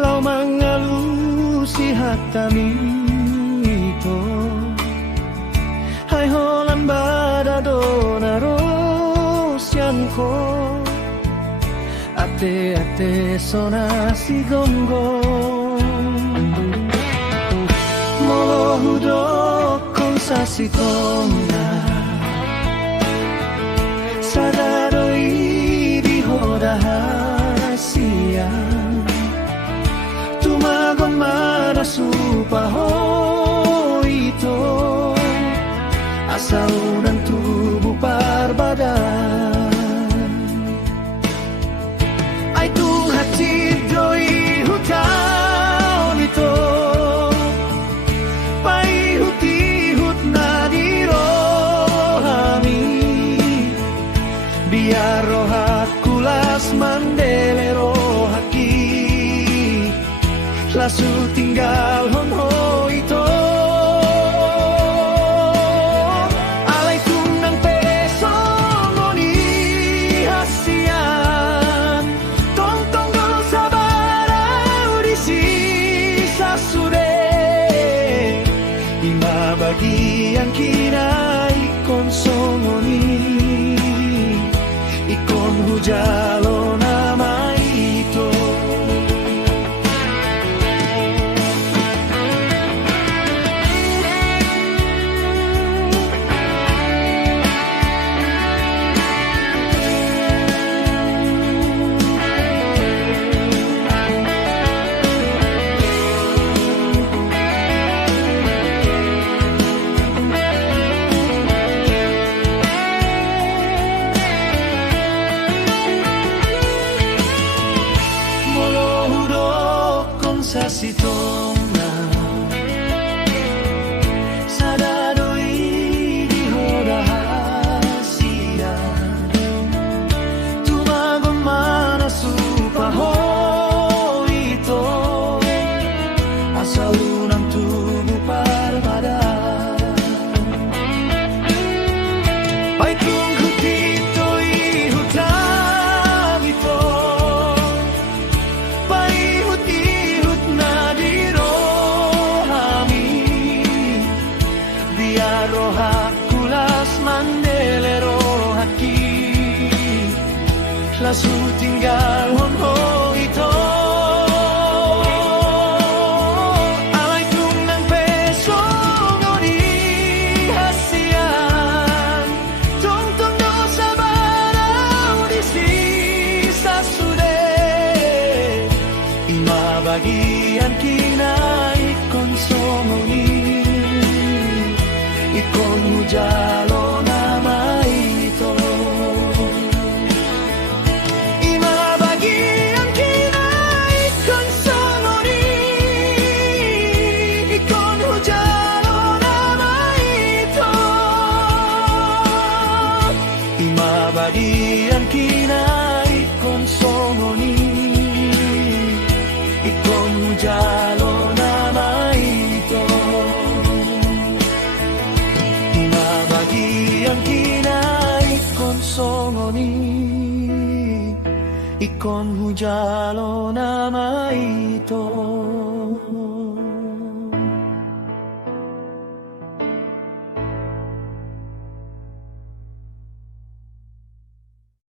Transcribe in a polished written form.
lau mangalusi hatami ito. Hai holan badado narosyan ko. Ate sona si gonggong. Molo hudok kong sa sitong na. Sadaroy di rahasia. Tumagon marasupaho ito. Asal ng tubuh parbadan. Ay tung hati doi hutaw nito. Paihut-ihut na di rohami. Biar rohat kulas mandelero haki. Lasu tinggal honho ito. Bagian kinay konsongoni ikon hujalo nama ito. Sa sitong na sadadoy di rahasia. Tumagon manasupaho ito. Asal ng tubuh parbadan. Ay kung hutito'y hutam ito. Roha kulas mandelero haki. Lasu tinggal honho ito. Alay tung ng peso ngoni hasian. Tungtong do sa baraw di sisa sude. Ima bagian kinay konsomoni. Ikon hujalo nama ito. Ima bagian kinay konsomoni. Ikon hujalo nama ito. Ima bagian kinay konsomoni. Ikon hujalo nama ito. Bagian kinay konsongoni ikon hujalo nama ito.